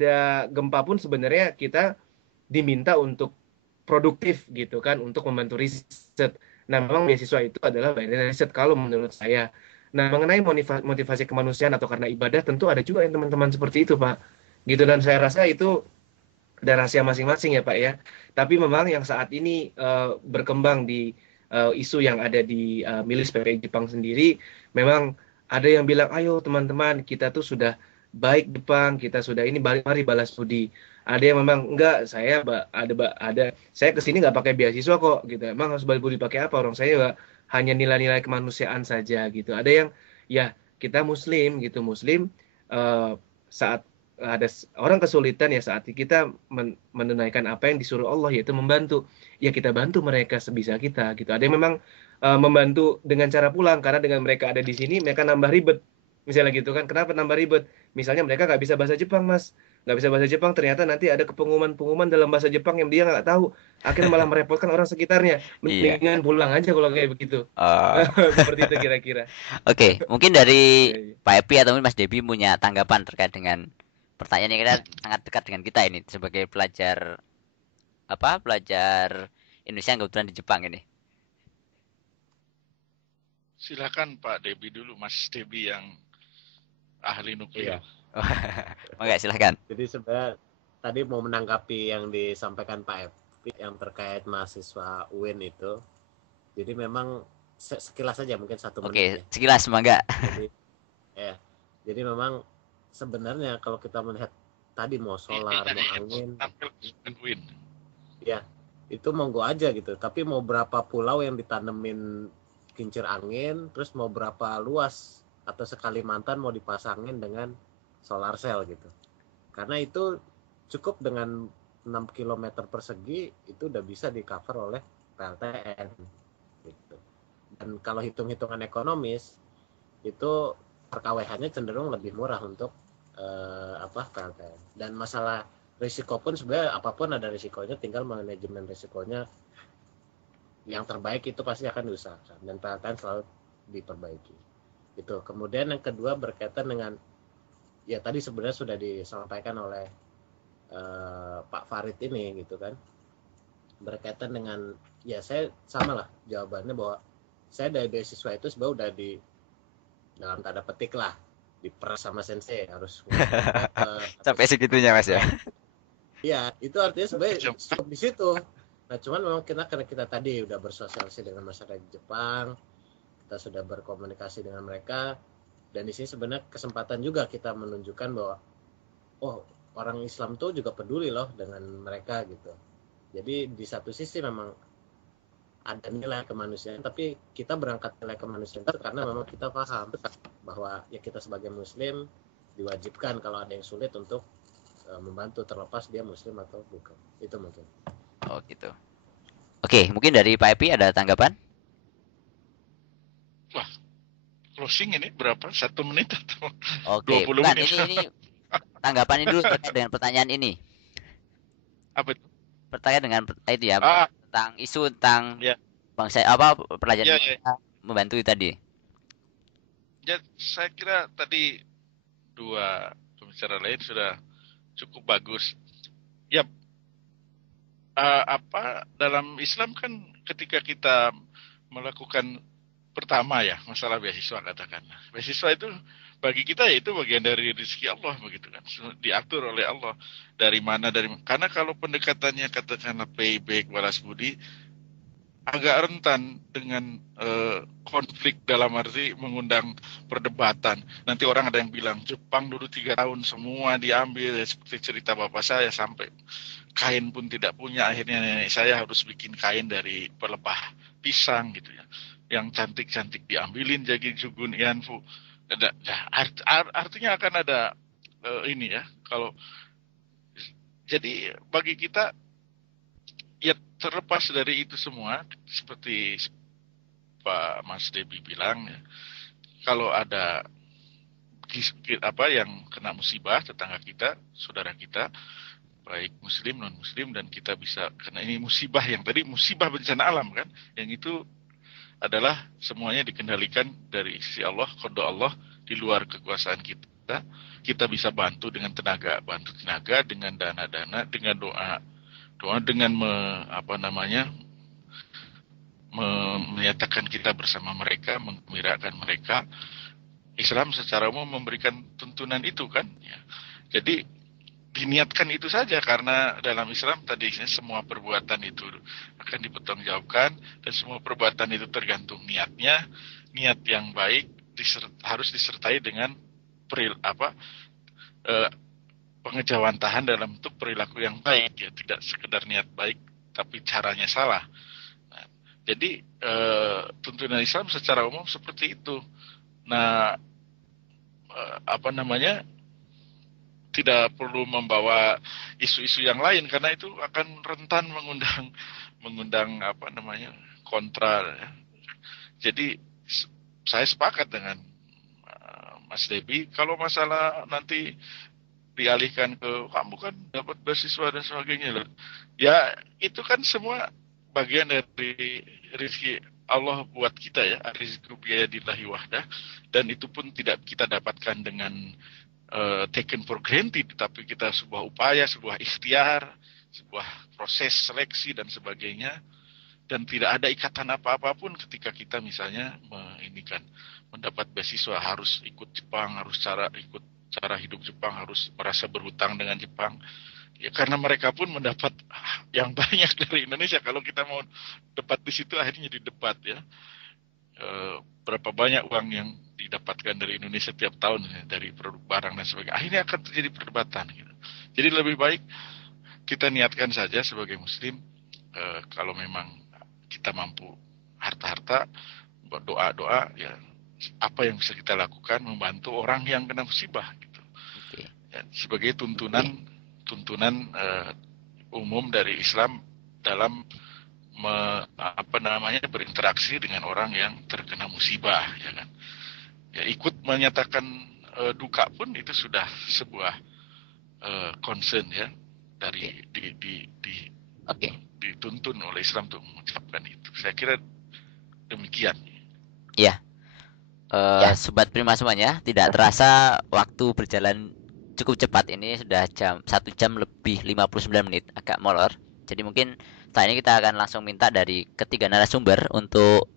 ada gempa pun sebenarnya kita diminta untuk produktif gitu kan, untuk membantu riset. Nah, memang beasiswa itu adalah bagian dari riset kalau menurut saya. Nah, mengenai motivasi kemanusiaan atau karena ibadah, tentu ada juga yang teman-teman seperti itu, Pak. Gitu, dan saya rasa itu dan rahasia masing-masing ya Pak ya. Tapi memang yang saat ini berkembang di isu yang ada di milis PPI Jepang sendiri, memang ada yang bilang, ayo teman-teman kita tuh sudah baik Jepang, kita sudah ini mari balas budi. Ada yang memang enggak, ada saya kesini nggak pakai beasiswa kok gitu. Emang harus balas budi pakai apa? Orang saya nggak hanya nilai-nilai kemanusiaan saja gitu. Ada yang ya kita Muslim gitu, Muslim eh, saat ada orang kesulitan ya saat kita menunaikan apa yang disuruh Allah yaitu membantu ya kita bantu mereka sebisa kita gitu. Ada yang memang membantu dengan cara pulang karena dengan mereka ada di sini mereka nambah ribet misalnya gitu kan. Kenapa nambah ribet? Misalnya mereka nggak bisa bahasa Jepang mas, nggak bisa bahasa Jepang, ternyata nanti ada pengumuman dalam bahasa Jepang yang dia nggak tahu, akhirnya malah merepotkan orang sekitarnya. Iya. Mendingan pulang aja kalau kayak begitu. Oh, Seperti itu kira-kira. oke. Mungkin dari Ya, ya. Pak Epi atau mungkin Mas Debi punya tanggapan terkait dengan pertanyaan yang kita sangat dekat dengan kita ini sebagai pelajar apa? Pelajar Indonesia yang kebetulan di Jepang ini. Silakan Pak Debi dulu, Mas Debi yang ahli nuklir. Iya. Oh, Mangga silahkan. Jadi sebenarnya tadi mau menanggapi yang disampaikan Pak Epi yang terkait mahasiswa UIN itu. Jadi memang sekilas saja mungkin 1 menit Oke, ya. sekilas Mangga. Jadi ya, jadi memang sebenarnya kalau kita melihat tadi mau solar, mau angin, Win. ya itu monggo aja gitu. Tapi mau berapa pulau yang ditanemin kincir angin, terus mau berapa luas atau sekalimantan mau dipasangin dengan solar cell gitu. Karena itu cukup dengan 6 km persegi itu udah bisa di cover oleh PLTN gitu. Dan kalau hitung-hitungan ekonomis itu per KWH-nya cenderung lebih murah untuk PLTN. Dan masalah risiko pun sebenarnya apapun ada risikonya, tinggal manajemen risikonya yang terbaik itu pasti akan diusahakan dan PLTN selalu diperbaiki. Itu. Kemudian yang kedua berkaitan dengan ya tadi sebenarnya sudah disampaikan oleh Pak Farid ini gitu kan, berkaitan dengan ya saya sama lah jawabannya bahwa saya dari beasiswa itu sebenarnya udah di dalam tanda petik lah diperas sama sensei harus Sampai segitunya Mas ya. Iya, itu artinya sebenarnya stop di situ. Nah, cuman memang karena kita tadi udah bersosialisasi dengan masyarakat Jepang, kita sudah berkomunikasi dengan mereka, dan di sini sebenarnya kesempatan juga kita menunjukkan bahwa oh orang Islam tuh juga peduli loh dengan mereka gitu. Jadi di satu sisi memang ada nilai kemanusiaan, tapi kita berangkat nilai kemanusiaan karena memang kita paham bahwa ya kita sebagai Muslim diwajibkan kalau ada yang sulit untuk membantu terlepas dia Muslim atau bukan. Itu mungkin. Oh gitu. Oke, mungkin dari Pak Epi ada tanggapan? Wah, closing ini berapa? 1 menit atau Oke, 20 bukan menit? ini tanggapan ini dulu terkait dengan pertanyaan ini. Apa itu? Terkait dengan itu ya, Ah, tentang isu tentang ya. bangsa apa pelajar Ya, ya. Indonesia membantu tadi. Ya, saya kira tadi dua pembicara lain sudah cukup bagus. Ya, dalam Islam kan ketika kita melakukan pertama ya masalah beasiswa katakan. Beasiswa itu bagi kita ya itu bagian dari rezeki Allah begitu kan. Diatur oleh Allah dari mana karena kalau pendekatannya katakanlah payback balas budi agak rentan dengan konflik dalam arti mengundang perdebatan. Nanti orang ada yang bilang Jepang dulu 3 tahun semua diambil ya, seperti cerita bapak saya sampai kain pun tidak punya, akhirnya nenek saya harus bikin kain dari pelepah pisang gitu ya. Yang cantik-cantik diambilin jadi jugun ianfu. Artinya akan ada ini ya. Kalau jadi bagi kita ya terlepas dari itu semua seperti Pak Mas Debi bilang ya, kalau ada yang kena musibah tetangga kita, saudara kita, baik muslim non muslim dan kita bisa kena ini musibah yang tadi musibah bencana alam kan, yang itu adalah semuanya dikendalikan dari sisi Allah, qada Allah di luar kekuasaan kita. kita bisa bantu dengan tenaga, dengan dana-dana, dengan doa dengan menyatakan kita bersama mereka, menggembirakan mereka. Islam secara umum memberikan tuntunan itu kan, ya. Jadi diniatkan itu saja, karena dalam Islam tadi semua perbuatan itu akan dipertanggungjawabkan, dan semua perbuatan itu tergantung niatnya. Niat yang baik harus disertai dengan pengejawantahan dalam bentuk perilaku yang baik, ya, tidak sekedar niat baik tapi caranya salah. Nah, jadi tuntunan Islam secara umum seperti itu. Nah, tidak perlu membawa isu-isu yang lain, karena itu akan rentan mengundang kontra. Jadi saya sepakat dengan Mas Debi, kalau masalah nanti dialihkan ke kamu kan dapat beasiswa dan sebagainya, ya itu kan semua bagian dari rezeki Allah buat kita, ya, rizqu biyadillahi wahdah, dan itu pun tidak kita dapatkan dengan taken for granted, tapi kita sebuah upaya, sebuah ikhtiar, sebuah proses seleksi dan sebagainya, dan tidak ada ikatan apa-apa pun ketika kita misalnya mendapat beasiswa harus ikut Jepang, ikut cara hidup Jepang, harus merasa berhutang dengan Jepang, ya, karena mereka pun mendapat yang banyak dari Indonesia. Kalau kita mau debat di situ akhirnya jadi debat, ya. Berapa banyak uang yang didapatkan dari Indonesia tiap tahun, ya, dari produk barang dan sebagainya, akhirnya akan terjadi perdebatan, gitu. Jadi lebih baik kita niatkan saja sebagai Muslim, kalau memang kita mampu harta-harta, doa-doa, ya, apa yang bisa kita lakukan membantu orang yang kena musibah, gitu. Oke. Ya, sebagai tuntunan umum dari Islam dalam berinteraksi dengan orang yang terkena musibah, ya kan. Ya, ikut menyatakan duka pun itu sudah sebuah concern, ya, dari dituntun oleh Islam untuk mengucapkan itu. Saya kira demikian. Iya. Sobat Prima semuanya, tidak terasa waktu berjalan cukup cepat. Ini sudah 1 jam lebih 59 menit, agak molor. Jadi mungkin setelah ini kita akan langsung minta dari ketiga narasumber untuk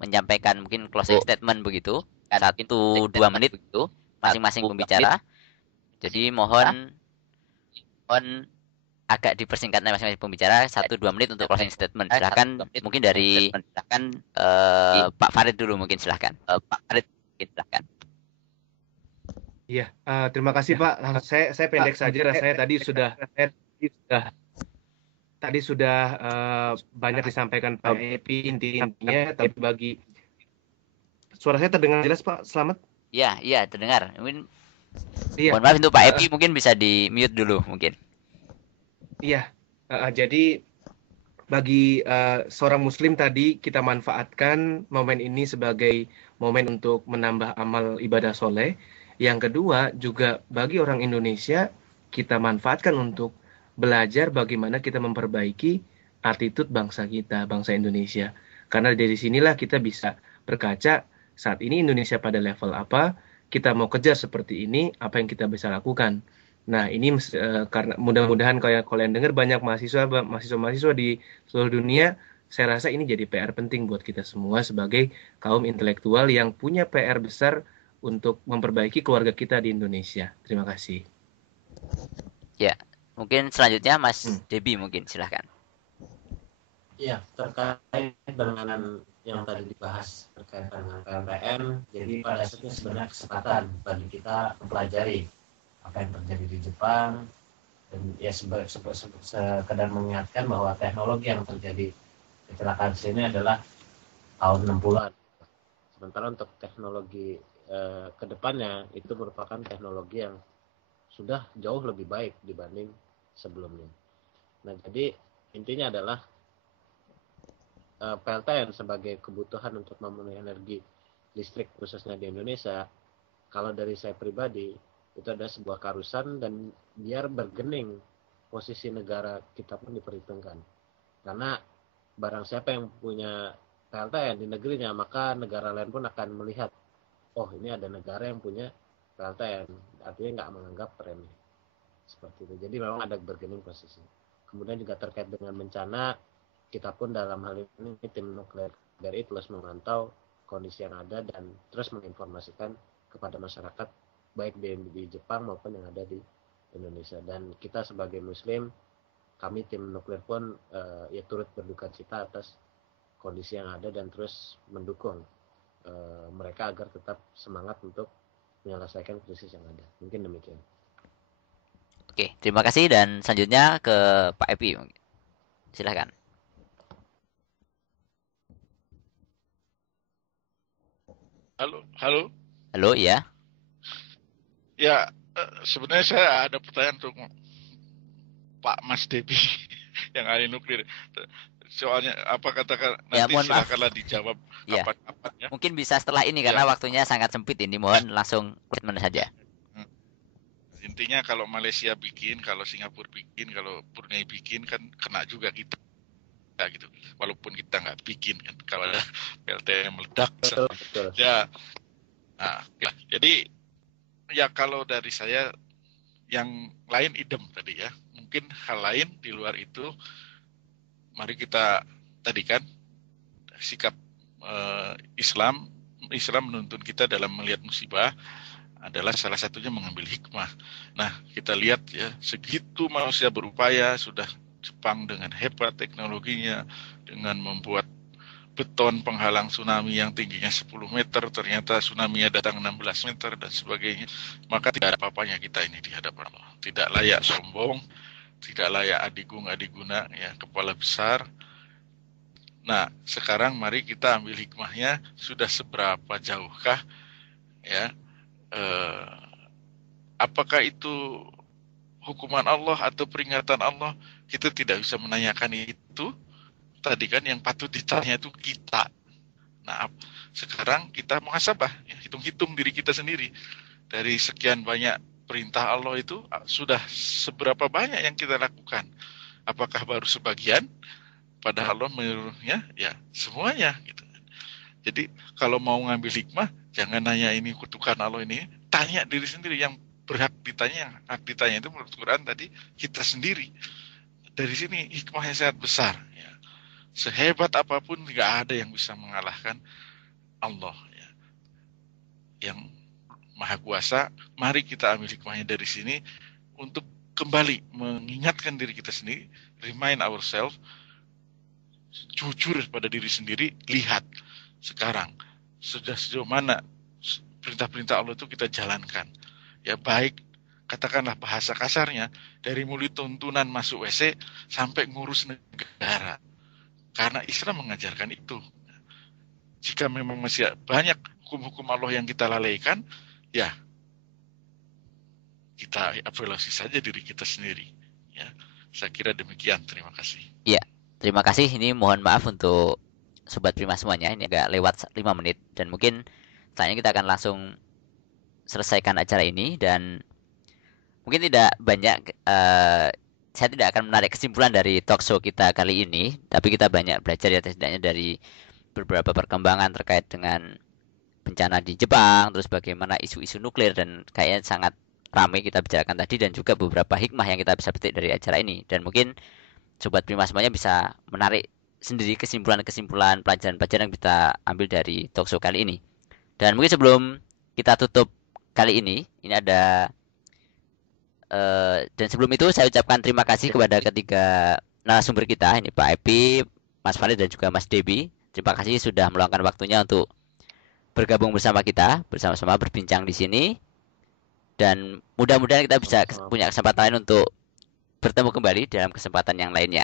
menyampaikan mungkin closing statement begitu. Saat itu 2 menit begitu masing-masing pembicara. Jadi mohon agak dipersingkat masing-masing pembicara 1-2 menit untuk closing statement. Silakan mungkin dari Pak Farid dulu mungkin, silakan. Iya, terima kasih Pak. Saya pendek saja. Rasanya tadi sudah banyak disampaikan Pak Epi intinya. Tapi suara saya terdengar jelas Pak? Selamat. Iya terdengar. Mungkin mohon maaf untuk Pak Epi, mungkin bisa di mute dulu mungkin. Iya, jadi bagi seorang Muslim tadi kita manfaatkan momen ini sebagai momen untuk menambah amal ibadah soleh. Yang kedua juga bagi orang Indonesia kita manfaatkan untuk belajar bagaimana kita memperbaiki attitude bangsa kita, bangsa Indonesia. Karena dari sinilah kita bisa berkaca saat ini Indonesia pada level apa, kita mau kejar seperti ini, apa yang kita bisa lakukan. Nah, ini karena mudah-mudahan kalau kalian dengar banyak mahasiswa di seluruh dunia, saya rasa ini jadi PR penting buat kita semua sebagai kaum intelektual yang punya PR besar untuk memperbaiki keluarga kita di Indonesia. Terima kasih. Ya, mungkin selanjutnya Mas Debi mungkin, silahkan. Iya, terkait dengan yang tadi dibahas terkait dengan PLTN, jadi pada dasarnya sebenarnya kesempatan bagi kita mempelajari apa yang terjadi di Jepang, dan ya sekedar mengingatkan bahwa teknologi yang terjadi kecelakaan sini adalah tahun 60-an. Sementara untuk teknologi kedepannya itu merupakan teknologi yang sudah jauh lebih baik dibanding sebelumnya. Nah, jadi intinya adalah PLTN sebagai kebutuhan untuk memenuhi energi listrik khususnya di Indonesia, kalau dari saya pribadi itu adalah sebuah keharusan, dan biar bergening posisi negara kita pun diperhitungkan. Karena barang siapa yang punya PLTN di negerinya, maka negara lain pun akan melihat, oh ini ada negara yang punya PLTN, artinya nggak menganggap remeh seperti itu. Jadi memang ada bargaining posisi. Kemudian juga terkait dengan bencana, kita pun dalam hal ini tim nuklir BRI terus memantau kondisi yang ada dan terus menginformasikan kepada masyarakat baik di Jepang maupun yang ada di Indonesia. Dan kita sebagai Muslim, kami tim nuklir pun ya turut berduka cita atas kondisi yang ada dan terus mendukung mereka agar tetap semangat untuk menyelesaikan krisis yang ada. Mungkin demikian. Oke, terima kasih dan selanjutnya ke Pak Epi. Silahkan. Halo, halo. Halo, ya. Ya, sebenarnya saya ada pertanyaan untuk Pak Mas Debi yang ahli nuklir. Soalnya apa katakan Ya, nanti mohon maaf. silakanlah dijawab Ya. kapan-kapan ya. Mungkin bisa setelah ini karena waktunya sangat sempit ini. Mohon langsung statement saja. Intinya kalau Malaysia bikin, kalau Singapura bikin, kalau Brunei bikin kan kena juga kita gitu. Walaupun kita nggak bikin kan, kalau ada PLTN yang meledak. Betul. Ya, nah, ya. Jadi ya kalau dari saya yang lain idem tadi ya. Mungkin hal lain di luar itu. Mari kita tadi kan sikap Islam menuntun kita dalam melihat musibah adalah salah satunya mengambil hikmah. Nah, kita lihat ya, segitu manusia berupaya, sudah Jepang dengan hebat teknologinya, dengan membuat beton penghalang tsunami yang tingginya 10 meter, ternyata tsunami-nya datang 16 meter dan sebagainya. Maka tidak ada apa-apanya kita ini di hadapan Allah. Tidak layak sombong, tidak layak adiguna ya, kepala besar. Nah, sekarang mari kita ambil hikmahnya, sudah seberapa jauhkah ya, apakah itu hukuman Allah atau peringatan Allah? Kita tidak bisa menanyakan itu. Tadi kan yang patut ditanya itu kita. Nah, sekarang kita muhasabah, ya, hitung-hitung diri kita sendiri. Dari sekian banyak perintah Allah itu sudah seberapa banyak yang kita lakukan? Apakah baru sebagian? Padahal Allah menyuruhnya ya semuanya gitu. Jadi kalau mau ngambil hikmah, jangan nanya ini kutukan Allah ini, tanya diri sendiri. Yang berhak ditanya, yang hak ditanya itu menurut Quran tadi kita sendiri. Dari sini hikmahnya sangat besar. Ya. Sehebat apapun tidak ada yang bisa mengalahkan Allah ya, yang Maha Kuasa. Mari kita ambil hikmahnya dari sini untuk kembali mengingatkan diri kita sendiri, remind ourselves, jujur pada diri sendiri, lihat sekarang sudah sejauh mana perintah-perintah Allah itu kita jalankan. Ya baik, katakanlah bahasa kasarnya, dari mulai tuntunan masuk WC sampai ngurus negara. Karena Islam mengajarkan itu. Jika memang masih banyak hukum-hukum Allah yang kita lalaikan, ya kita evaluasi saja diri kita sendiri. Ya, saya kira demikian. Terima kasih. Ya, terima kasih. Ini mohon maaf untuk Sobat Prima semuanya. Ini agak lewat 5 menit. Dan mungkin selanjutnya kita akan langsung selesaikan acara ini. Dan mungkin tidak banyak, saya tidak akan menarik kesimpulan dari talk show kita kali ini. Tapi kita banyak belajar ya setidaknya dari beberapa perkembangan terkait dengan bencana di Jepang, terus bagaimana isu-isu nuklir, dan kayaknya sangat ramai kita bicarakan tadi, dan juga beberapa hikmah yang kita bisa petik dari acara ini. Dan mungkin Sobat Prima semuanya bisa menarik sendiri kesimpulan-kesimpulan, pelajaran-pelajaran yang kita ambil dari talk show kali ini. Dan mungkin sebelum kita tutup kali ini ada dan sebelum itu saya ucapkan terima kasih kepada ketiga narasumber kita, ini Pak Epi, Mas Farid, dan juga Mas Debi. Terima kasih sudah meluangkan waktunya untuk bergabung bersama kita, bersama-sama berbincang di sini. Dan mudah-mudahan kita bisa punya kesempatan lain untuk bertemu kembali dalam kesempatan yang lainnya.